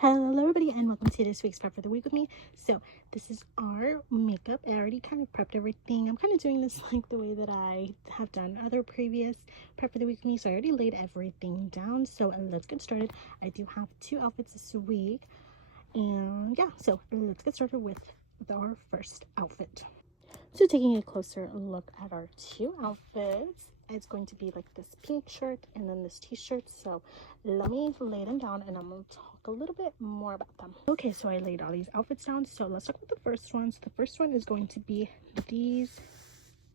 Hello everybody and welcome to this week's prep for the week with me. So this is our makeup. I already kind of prepped everything. I'm kind of doing this like the way that I have done other previous prep for the week with me. So I already laid everything down. So let's get started. I do have two outfits this week. And yeah, so let's get started with our first outfit. So taking a closer look at our two outfits, it's going to be like this pink shirt and then this t-shirt. So let me lay them down and I'm going to talk a little bit more about them. Okay, so I laid all these outfits down. So let's talk about the first one. So the first one is going to be these.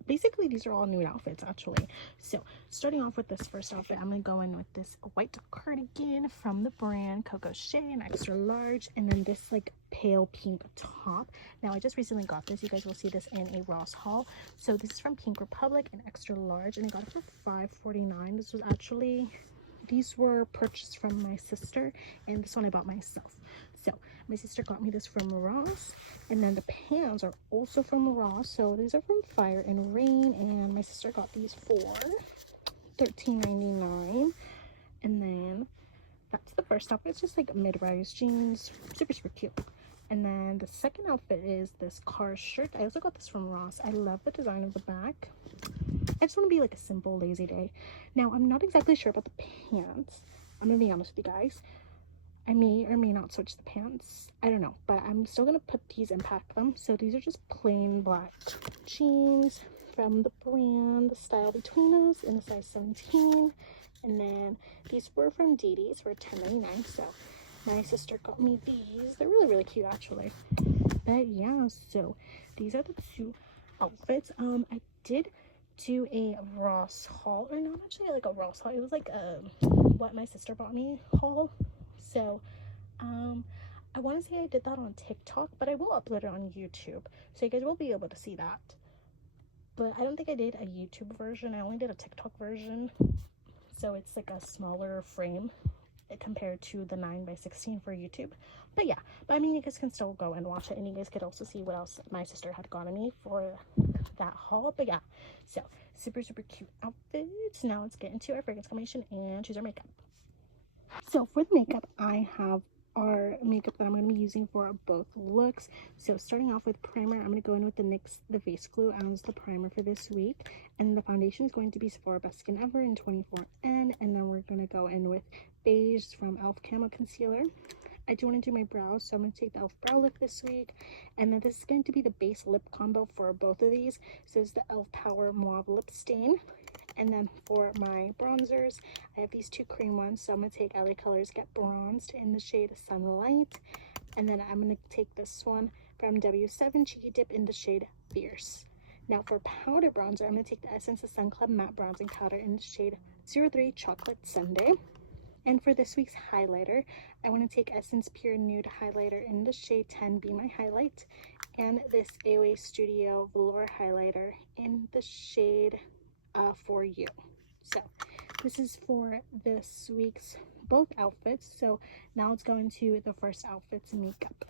Basically, these are all nude outfits actually. So starting off with this first outfit, I'm gonna go in with this white cardigan from the brand Coco Shea, an extra large, and then this like pale pink top. Now I just recently got this. You guys will see this in a Ross haul. So this is from Pink Republic, an extra large, and I got it for $5.49. This was actually, these were purchased from my sister, and this one I bought myself. So my sister got me this from Ross, and then the pants are also from Ross. So these are from Fire and Rain, and my sister got these for $13.99. And then that's the first outfit. It's just like mid-rise jeans, super cute. And then the second outfit is this car shirt. I also got this from Ross. I love the design of the back. I just want to be like a simple lazy day. Now I'm not exactly sure about the pants. I'm gonna be honest with you guys. I may or may not switch the pants. I don't know, but I'm still gonna put these and pack them. So these are just plain black jeans from the brand Style Between Us in a size 17. And then these were from DD's for $10.99. So my sister got me these. They're really cute actually. But yeah, so these are the two outfits. I did do a Ross haul, or not actually like a Ross haul. It was like a what my sister bought me haul. So I want to say I did that on TikTok, but I will upload it on YouTube, so you guys will be able to see that. But I don't think I did a YouTube version. I only did a TikTok version, so it's like a smaller frame compared to the 9x16 for YouTube. But yeah, but I mean, you guys can still go and watch it, and you guys could also see what else my sister had gotten me for that haul. But yeah, so super cute outfits. Now let's get into our fragrance combination and choose our makeup. So for the makeup, I have our makeup that I'm going to be using for both looks. So starting off with primer, I'm going to go in with the NYX The Face Glue as the primer for this week. And the foundation is going to be Sephora Best Skin Ever in 24N. And then we're going to go in with beige from e.l.f. Camo Concealer. I do want to do my brows, so I'm going to take the e.l.f. brow look this week. And then this is going to be the base lip combo for both of these. So it's the e.l.f. Power Mauve Lip Stain. And then for my bronzers, I have these two cream ones. So I'm going to take LA Colors Get Bronzed in the shade Sunlight. And then I'm going to take this one from W7 Cheeky Dip in the shade Fierce. Now for powder bronzer, I'm going to take the Essence of Sun Club Matte Bronzing Powder in the shade 03 Chocolate Sundae. And for this week's highlighter, I want to take Essence Pure Nude Highlighter in the shade 10 Be My Highlight. And this AOA Studio Velour Highlighter in the shade For You. So this is for this week's both outfits. So now let's go into the first outfit's makeup.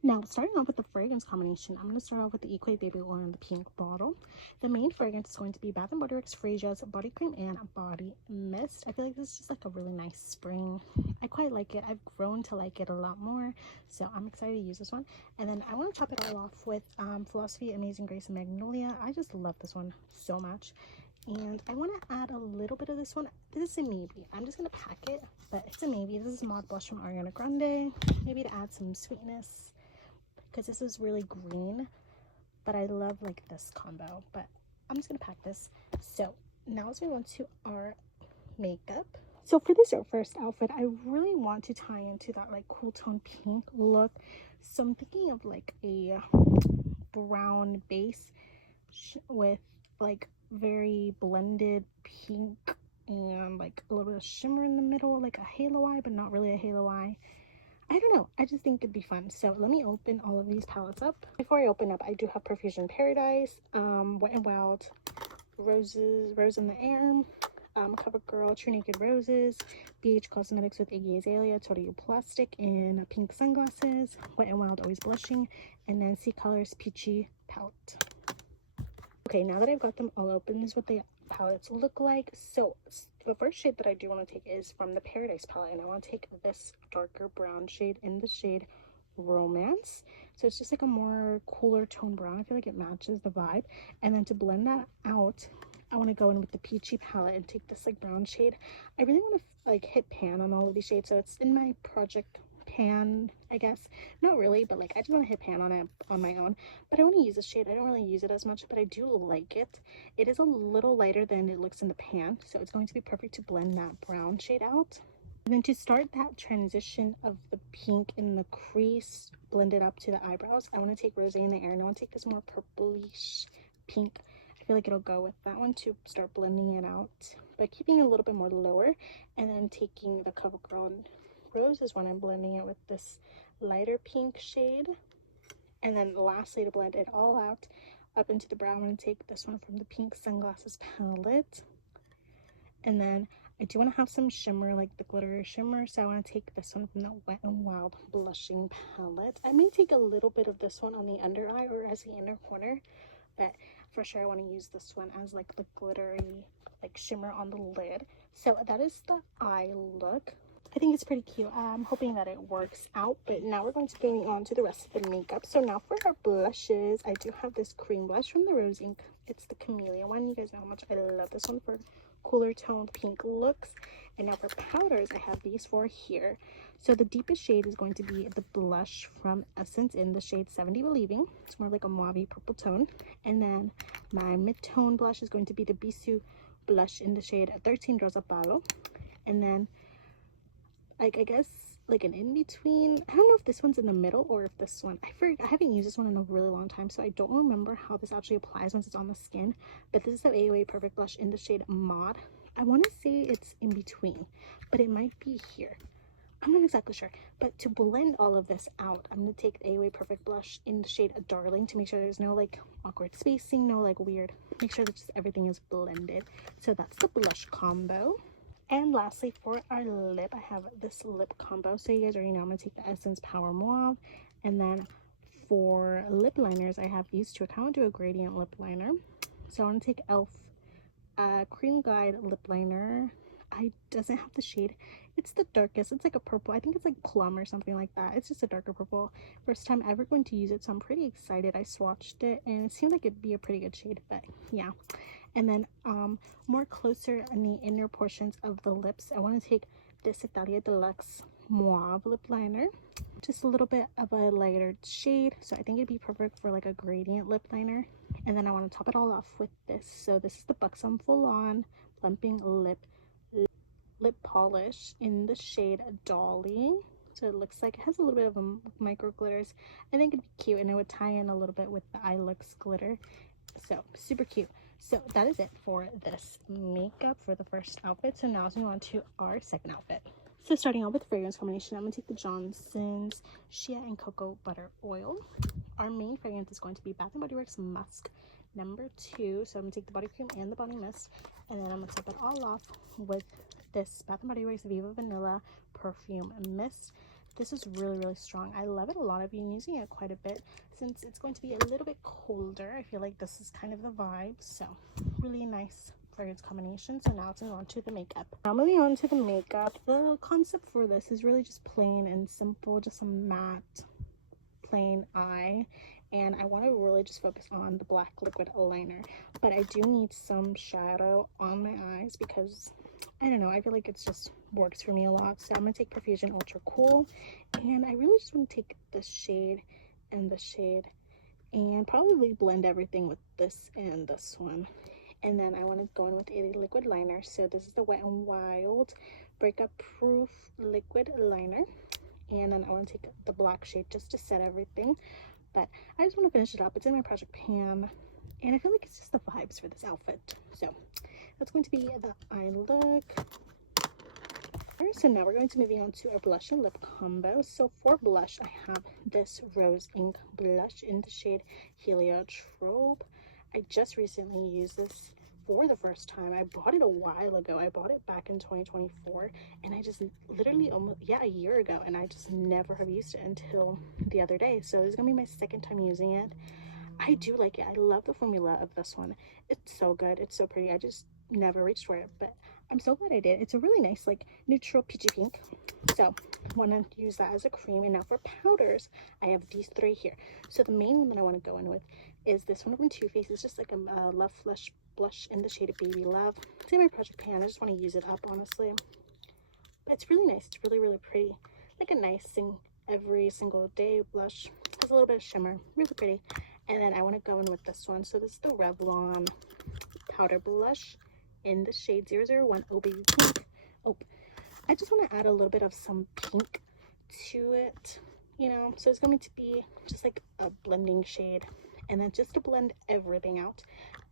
Now, starting off with the fragrance combination, I'm going to start off with the Equate Baby Oil in the pink bottle. The main fragrance is going to be Bath & Body Works Freesia's Body Cream and Body Mist. I feel like this is just like a really nice spring. I quite like it. I've grown to like it a lot more, so I'm excited to use this one. And then I want to top it all off with Philosophy Amazing Grace and Magnolia. I just love this one so much. And I want to add a little bit of this one. This is a maybe. I'm just going to pack it, but it's a maybe. This is Mod Blush from Ariana Grande. Maybe to add some sweetness, because this is really green, but I love like this combo. But I'm just gonna pack this. So now as we move on to our makeup. So for this first outfit, I really want to tie into that like cool tone pink look. So I'm thinking of like a brown base with like very blended pink and like a little bit of shimmer in the middle, like a halo eye, but not really a halo eye. I don't know, I just think it'd be fun. So let me open all of these palettes up. Before I open up, I do have Profusion Paradise, Wet n Wild, Roses, Rose in the Air, CoverGirl, True Naked Roses, BH Cosmetics with Iggy Azalea, Total You Plastic in pink sunglasses, Wet n Wild Always Blushing, and then C Colors Peachy palette. Okay, now that I've got them all open, this is what the palettes look like. So the first shade that I do want to take is from the Paradise palette, and I want to take this darker brown shade in the shade Romance. So it's just like a more cooler tone brown. I feel like it matches the vibe. And then to blend that out, I want to go in with the Peachy palette and take this like brown shade. I really want to like hit pan on all of these shades, so it's in my project pan, I guess. Not really, but like I just want to hit pan on it on my own. But I want to use this shade. I don't really use it as much, but I do like it. It is a little lighter than it looks in the pan, so it's going to be perfect to blend that brown shade out. And then to start that transition of the pink in the crease, blend it up to the eyebrows, I want to take Rosé in the Air, and I want to take this more purplish pink. I feel like it'll go with that one to start blending it out, but keeping it a little bit more lower. And then taking the CoverGirl Rose is when I'm blending it with this lighter pink shade. And then lastly, to blend it all out up into the brown, I'm going to take this one from the Pink Sunglasses palette. And then I do want to have some shimmer, like the glitter shimmer, so I want to take this one from the Wet n Wild blushing palette. I may take a little bit of this one on the under eye or as the inner corner, but for sure I want to use this one as like the glittery like shimmer on the lid. So that is the eye look. I think it's pretty cute. I'm hoping that it works out. But now we're going to be on to the rest of the makeup. So now for our blushes, I do have this cream blush from the Rose Inc. It's the Camellia one. You guys know how much I love this one for cooler toned pink looks. And now for powders, I have these four here. So the deepest shade is going to be the blush from Essence in the shade 70 Believing. It's more like a mauve purple tone. And then my mid-tone blush is going to be the Bisou blush in the shade 13 Rosa Palo. And then like I guess like an in-between. I don't know if this one's in the middle or if this one, I haven't used this one in a really long time, so I don't remember how this actually applies once it's on the skin. But this is the AOA Perfect blush in the shade Mod. I want to say it's in between, but it might be here. I'm not exactly sure. But to blend all of this out, I'm going to take the AOA Perfect blush in the shade Darling to make sure there's no like awkward spacing, no like weird, make sure that just everything is blended. So that's the blush combo. And lastly, for our lip, I have this lip combo. So you guys already know I'm going to take the Essence Power Mauve. And then for lip liners, I have these two. I kind of do a gradient lip liner. So I want to take e.l.f. Cream Guide lip liner. I doesn't have the shade. It's the darkest. It's like a purple. I think it's like plum or something like that. It's just a darker purple. First time ever going to use it, so I'm pretty excited. I swatched it and it seemed like it'd be a pretty good shade, but yeah. And then more closer in the inner portions of the lips, I want to take this Italia Deluxe Mauve lip liner, just a little bit of a lighter shade, so I think it'd be perfect for like a gradient lip liner. And then I want to top it all off with this. So this is the Buxom Full On Plumping Lip Polish in the shade Dolly. So it looks like it has a little bit of a micro glitters. I think it'd be cute, and it would tie in a little bit with the Eye Looks glitter. So super cute. So that is it for this makeup for the first outfit. So now let's move on to our second outfit. So starting out with the fragrance combination, I'm going to take the Johnson's Shea and Cocoa Butter Oil. Our main fragrance is going to be Bath & Body Works Musk number 2. So I'm going to take the body cream and the body mist, and then I'm going to top it all off with this Bath & Body Works Viva Vanilla Perfume Mist. This is really strong. I love it a lot. I've been using it quite a bit since it's going to be a little bit colder. I feel like this is kind of the vibe, so really nice fragrance combination. So now let's move on to the makeup. Now moving on to the makeup, the concept for this is really just plain and simple, just a matte plain eye, and I want to really just focus on the black liquid liner, but I do need some shadow on my eyes because I don't know, I feel like it's just works for me a lot. So I'm gonna take Profusion Ultra Cool, and I really just want to take this shade and the shade and probably blend everything with this and this one. And then I want to go in with a liquid liner. So this is the Wet n Wild Breakup Proof liquid liner, and then I want to take the black shade just to set everything, but I just want to finish it up. It's in my project pan, and I feel like it's just the vibes for this outfit. So that's going to be the eye look. So now we're going to moving on to our blush and lip combo. So for blush, I have this Rose Inc blush in the shade Heliotrope. I just recently used this for the first time. I bought it a while ago. I bought it back in 2024, and I just literally almost a year ago, and I just never have used it until the other day. So this is gonna be my second time using it. I do like it. I love the formula of this one. It's so good. It's so pretty. I just never reached for it, but I'm so glad I did. It's a really nice like neutral peachy pink. So I want to use that as a cream. And now for powders, I have these three here. So the main one that I want to go in with is this one from Too Faced. It's just like a Love Flush blush in the shade Baby Love. It's in my project pan. I just want to use it up, honestly. But it's really nice. It's really, really pretty. Like a nice every single day blush. Has a little bit of shimmer. Really pretty. And then I want to go in with this one. So this is the Revlon powder blush in the shade 001 Oh Baby Pink. Oh, I just want to add a little bit of some pink to it, you know. So it's going to be just like a blending shade, and then just to blend everything out,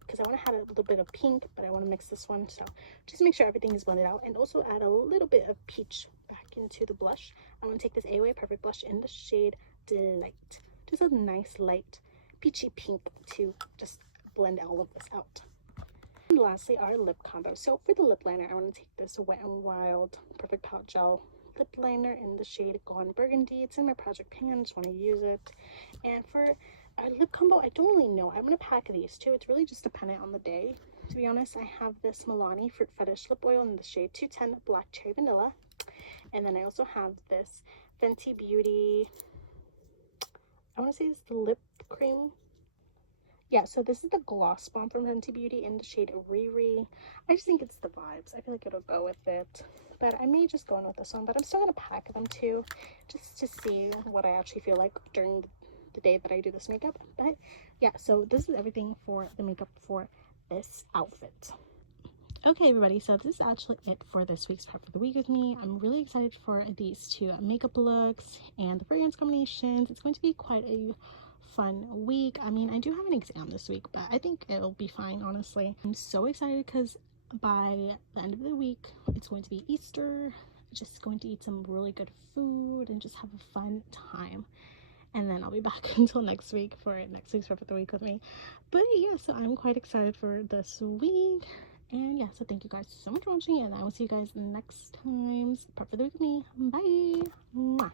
because I want to add a little bit of pink, but I want to mix this one. So just make sure everything is blended out, and also add a little bit of peach back into the blush. I'm going to take this AOA Perfect blush in the shade Delight. Just a nice light peachy pink to just blend all of this out. And lastly, our lip combo. So for the lip liner, I want to take this Wet n Wild Perfect Pout Gel lip liner in the shade Gone Burgundy. It's in my project pan. Just want to use it. And for our lip combo, I don't really know. I'm going to pack these two. It's really just dependent on the day. To be honest, I have this Milani Fruit Fetish lip oil in the shade 210 Black Cherry Vanilla. And then I also have this Fenty Beauty, I want to say it's the lip cream. Yeah, so this is the Gloss Bomb from Fenty Beauty in the shade Riri. I just think it's the vibes. I feel like it'll go with it. But I may just go in with this one. But I'm still going to pack them too, just to see what I actually feel like during the day that I do this makeup. But yeah, so this is everything for the makeup for this outfit. Okay, everybody, so this is actually it for this week's prep for the week with me. I'm really excited for these two makeup looks and the fragrance combinations. It's going to be quite a fun week. I mean, I do have an exam this week, but I think it'll be fine, honestly. I'm so excited because by the end of the week, it's going to be Easter. Just going to eat some really good food and just have a fun time. And then I'll be back until next week for next week's prep for the week with me. But yeah, so I'm quite excited for this week. And yeah, so thank you guys so much for watching, and I will see you guys next time's prep for the week with me. Bye. Mwah.